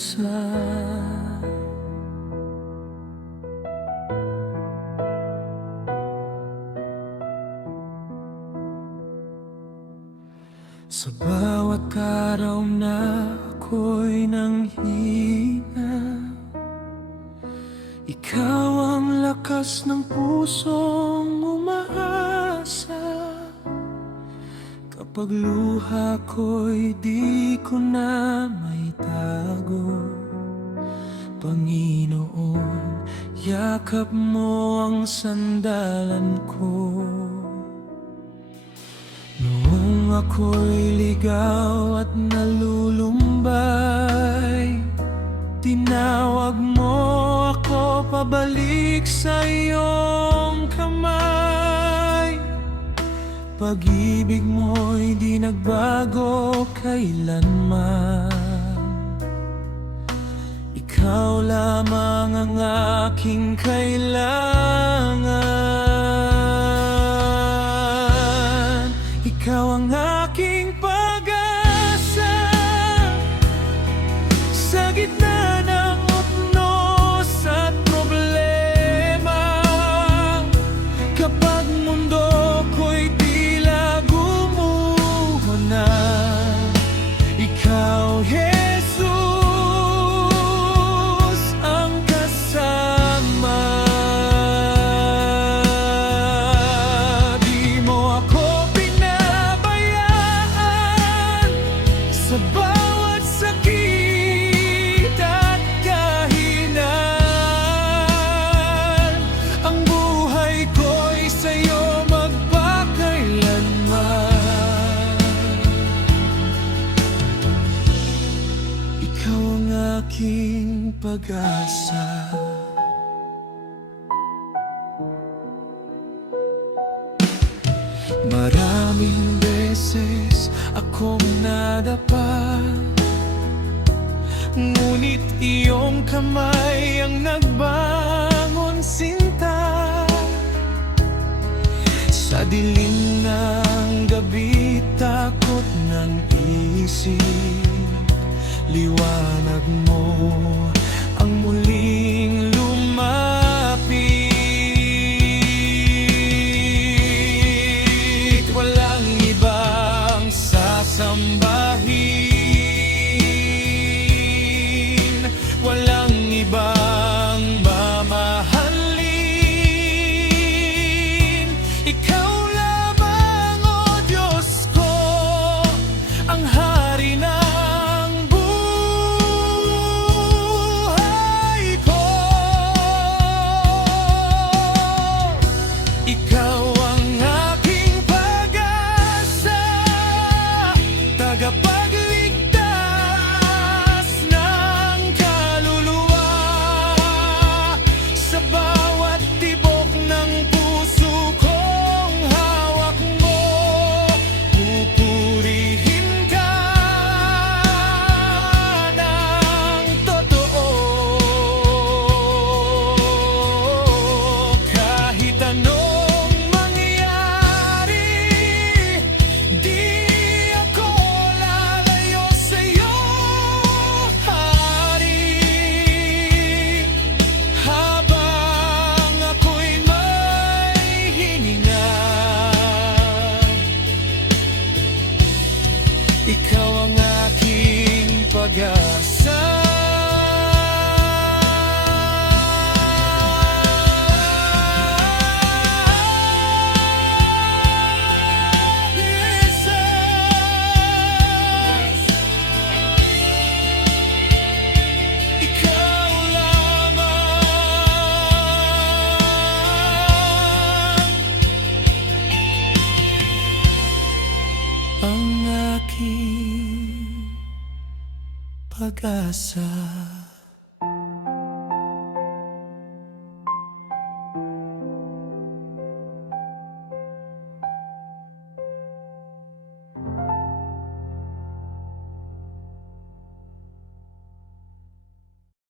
pag-asa. Sa bawat araw na ako'y nanghina, ikaw ang lakas ng pusong umaasa. Kapag luha ko'y di ko na maitago, Panginoon, yakap mo ang sandalan ko. Noong ako'y ligaw at nalulumbay, tinawag mo ako pabalik sa iyong kamay. Pag-ibig mo'y di nagbago kailanman. Ikaw lamang ang aking kailangan. Ikaw ang aking pag-asa sa gitna ng upnos at problema. Kapag mundo ko'y tila gumuho na, ikaw, Jesus, ang kasama. Di mo ako sa bawat sakit at kahinaan. Ang buhay ko'y sa'yo magpakailanman. Ikaw ang aking pag-asa. Maraming beses akong nadapa, ngunit iyong kamay ang nagbangon sinta. Sa dilim ng gabi, takot ng isip, liwanag mo ang muling lumapit. Walang ibang sasambahin, walang ibang mamahalin. Ikaw lamang, o Diyos ko, ang hari ng buhay ko. Ikaw ang aking pag-asa, tagapagligtas ng kaluluwa. Sa bawat tibok ng puso kong hawak mo, pupurihin ka ng totoo. Kahit anong mangyari, di ako lalayo sa'yo, Hari. Habang ako'y may hininga, ikaw ang aking pag-asa. Ikaw lamang ang aking pag-asa.